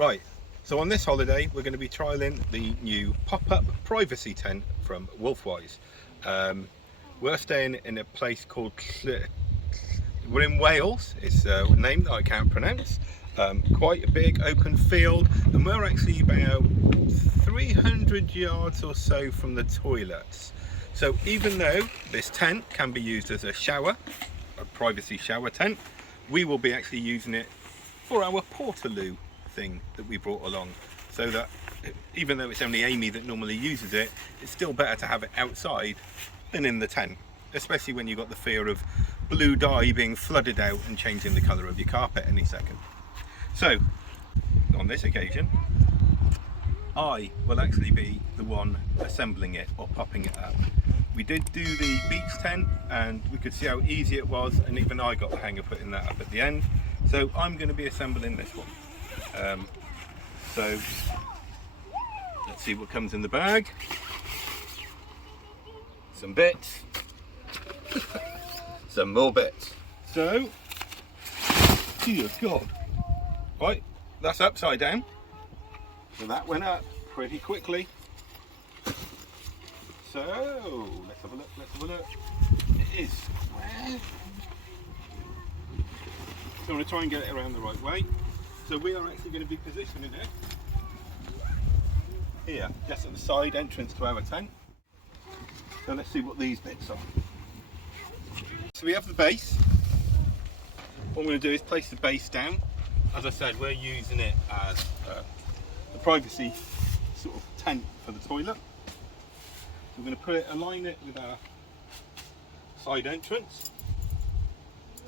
Right, so on this holiday we're going to be trialling the new pop-up privacy tent from Wolfwise. We're staying in a place called we're in Wales. It's a name that I can't pronounce. Quite a big open field, and we're actually about 300 yards or so from the toilets. So even though this tent can be used as a shower, a privacy shower tent, we will be actually using it for our Portaloo thing that we brought along, so that even though it's only Amy that normally uses it, it's still better to have it outside than in the tent, especially when you've got the fear of blue dye being flooded out and changing the colour of your carpet any second. So on this occasion I will actually be the one assembling it or popping it up. We did do the beach tent and we could see how easy it was, and even I got the hang of putting that up at the end. So I'm going to be assembling this one. So let's see what comes in the bag. Some bits, some more bits. So, dear God, right, that's upside down. So that went up pretty quickly. So let's have a look, let's have a look. It is square. So I'm going to try and get it around the right way. So we are actually going to be positioning it here, just at the side entrance to our tent. So let's see what these bits are. So we have the base. What I'm going to do is place the base down. As I said, we're using it as the privacy sort of tent for the toilet. So we're going to put it, align it with our side entrance,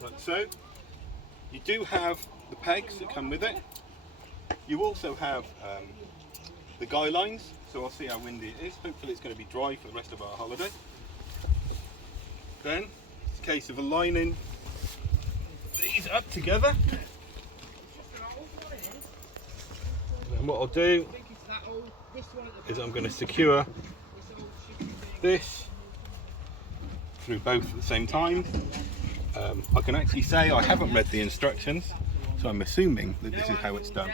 like so. You do have the pegs that come with it. You also have the guy lines, so I'll see how windy it is. Hopefully it's going to be dry for the rest of our holiday. Then it's a case of aligning these up together. And what I'll do is I'm going to secure this through both at the same time. I can actually say I haven't read the instructions, so I'm assuming that this is how it's done.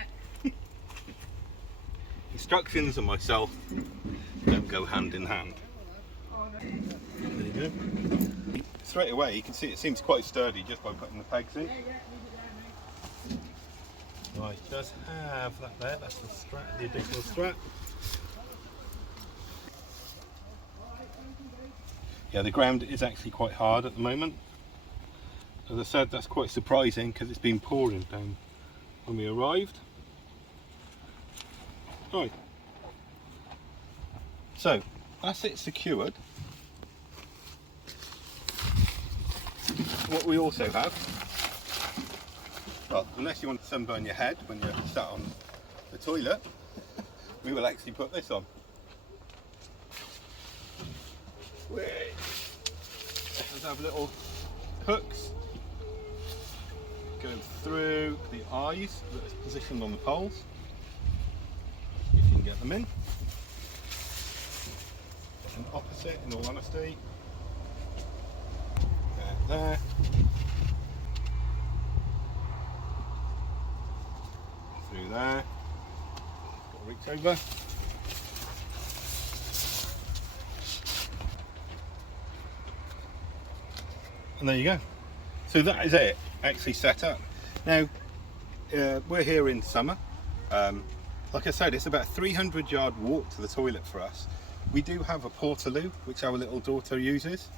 Instructions and myself don't go hand in hand. There you go. Straight away you can see it seems quite sturdy just by putting the pegs in. Right, it does have that there, that's the strap, the additional strap. Yeah, the ground is actually quite hard at the moment. As I said, that's quite surprising because it's been pouring down when we arrived. Right, so that's it secured. What we also have, well, unless you want to sunburn your head when you're sat on the toilet, we will actually put this on. Let's have little hooks going through the eyes that is positioned on the poles. You can get them in. And opposite, in all honesty. There. Through there. Got to reach over. And there you go. So that is it, actually set up. Now, we're here in summer. Like I said, it's about a 300-yard walk to the toilet for us. We do have a Portaloo, which our little daughter uses.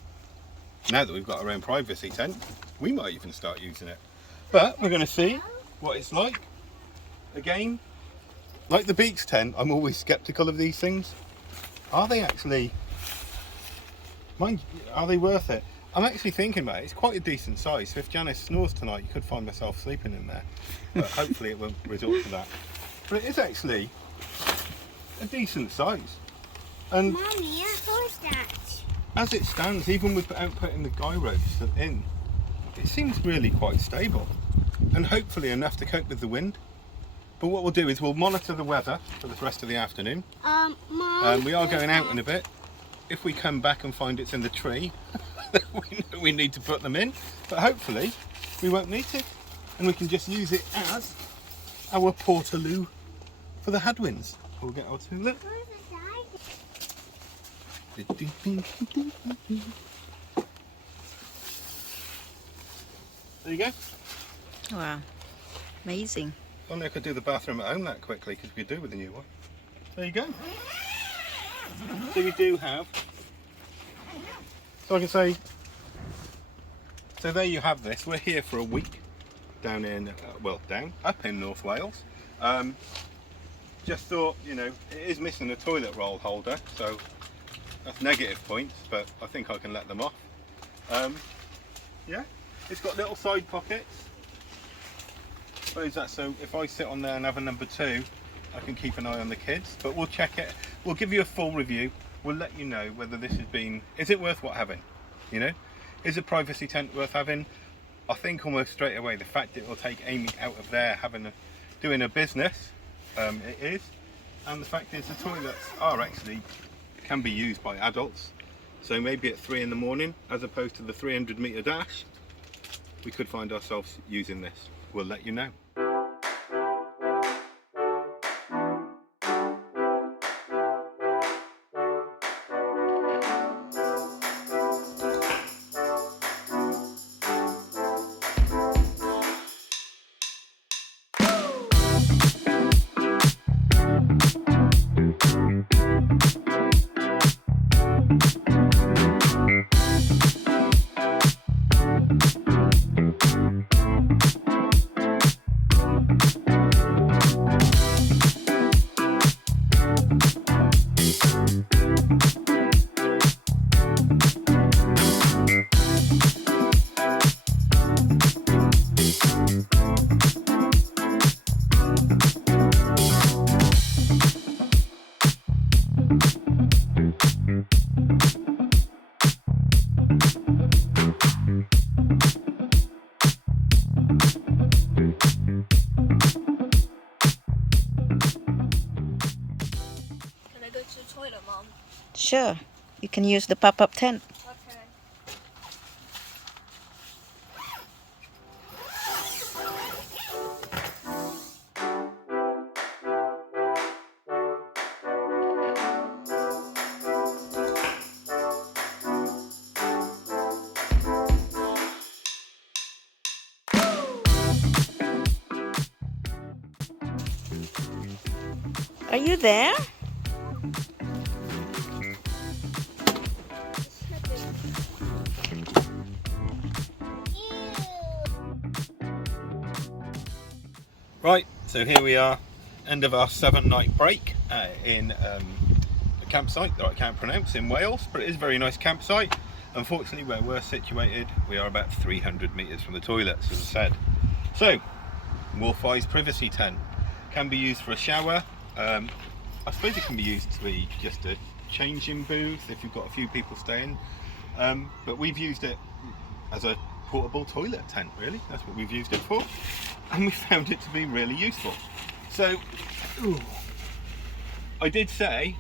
Now that we've got our own privacy tent, we might even start using it. But we're going to see what it's like. Again, like the beach tent, I'm always skeptical of these things. Are they actually, are they worth it? I'm actually thinking about it. It's quite a decent size, so if Janice snores tonight, you could find myself sleeping in there. But hopefully it won't resort to that. But it is actually a decent size. And Mommy, how is that? As it stands, even without putting the guy ropes in, it seems really quite stable. And hopefully enough to cope with the wind. But what we'll do is we'll monitor the weather for the rest of the afternoon. Mom, we are going out in a bit. If we come back and find it's in the tree, we know we need to put them in, but hopefully we won't need to, and we can just use it as our Portaloo for the Hadwins. We'll get our toilet. There you go. Wow, amazing. If only I could do the bathroom at home that quickly, because we could do with the new one. There you go. So we do have, so I can say, so there you have this. We're here for a week down in, up in North Wales. Just thought, you know, it is missing a toilet roll holder, so that's negative points, but I think I can let them off. Yeah, it's got little side pockets. I suppose that's so if I sit on there and have a number 2, I can keep an eye on the kids, but we'll check it. We'll give you a full review. We'll let you know whether this has been, is it worth what having? You know, is a privacy tent worth having? I think almost straight away the fact it will take Amy out of there doing a business, it is, and the fact is the toilets are actually can be used by adults. So maybe at 3 in the morning, as opposed to the 300-meter dash, we could find ourselves using this. We'll let you know. Mom. Sure, you can use the pop-up tent. Okay. Are you there? Right, so here we are, end of our 7-night break in a campsite that I can't pronounce in Wales, but it is a very nice campsite. Unfortunately, where we're situated, we are about 300 metres from the toilets, as I said. So, Wolfwise Privacy tent can be used for a shower. I suppose it can be used to be just a changing booth if you've got a few people staying. But we've used it as a portable toilet tent, really. That's what we've used it for. And we found it to be really useful. So, I did say,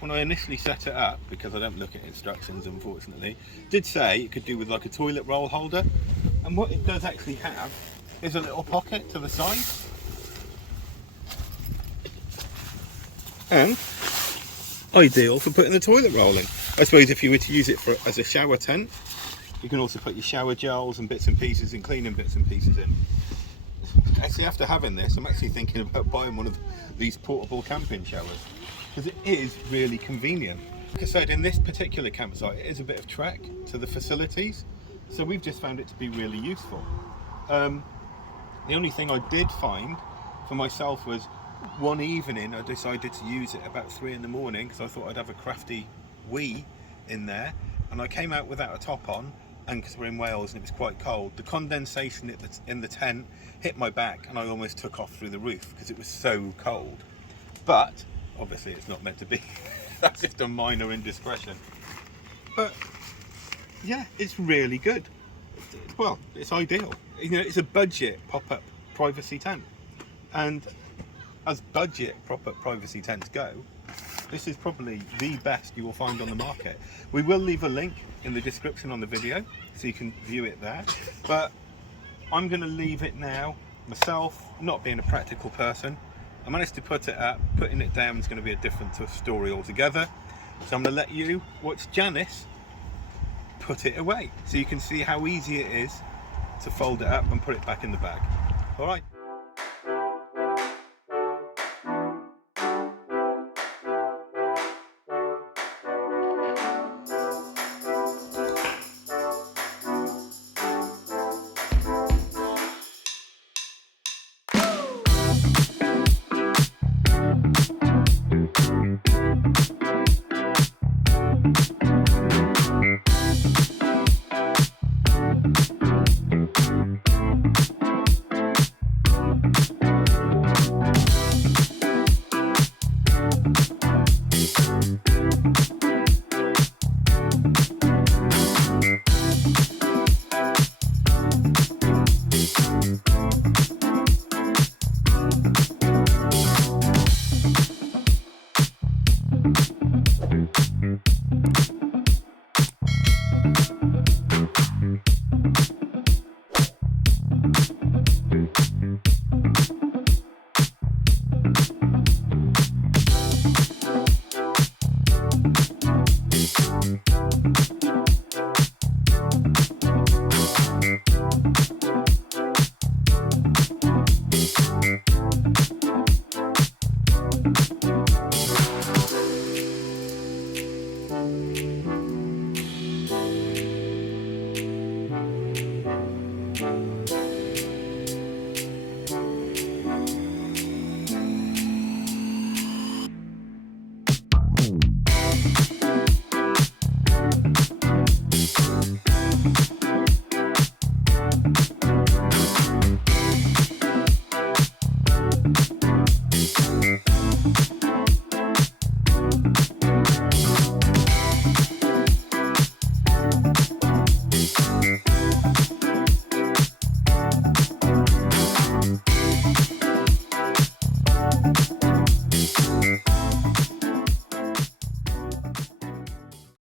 when I initially set it up, because I don't look at instructions unfortunately, did say it could do with like a toilet roll holder. And what it does actually have is a little pocket to the side. And ideal for putting the toilet roll in. I suppose if you were to use it as a shower tent, you can also put your shower gels and bits and pieces and cleaning bits and pieces in. Actually, after having this, I'm actually thinking about buying one of these portable camping showers, because it is really convenient. Like I said, in this particular campsite, it is a bit of trek to the facilities, so we've just found it to be really useful. The only thing I did find for myself was one evening I decided to use it about 3 in the morning because I thought I'd have a crafty wee in there, and I came out without a top on, and because we're in Wales and it was quite cold, the condensation in the tent hit my back and I almost took off through the roof because it was so cold. But obviously it's not meant to be. That's just a minor indiscretion. But yeah, it's really good. Well, it's ideal. You know, it's a budget pop-up privacy tent, and as budget pop-up privacy tents go, this is probably the best you will find on the market. We will leave a link in the description on the video so you can view it there, but I'm going to leave it now myself, not being a practical person. I managed to put it up. Putting it down is going to be a different story altogether. So I'm going to let you watch Janice put it away, so you can see how easy it is to fold it up and put it back in the bag. All right.